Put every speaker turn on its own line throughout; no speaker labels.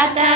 plata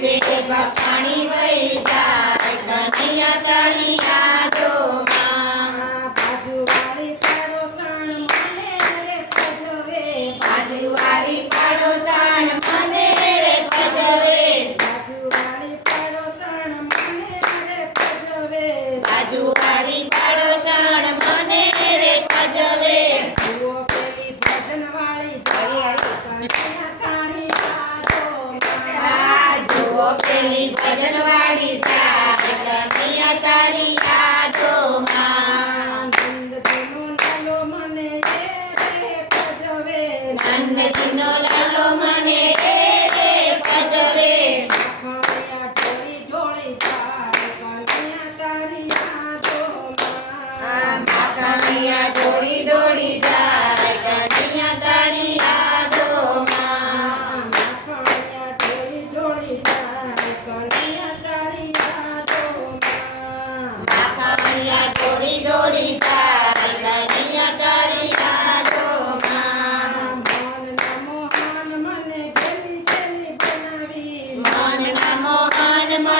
પાણી
વહી જાય કનૈયા તારી યાદો બાજુવાળી પડોસણ મને રે પજવે બાજુવાળી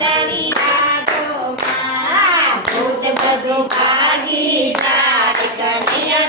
તારી રાજો માં ભૂત બધું ભાગી જાય. કનૈયા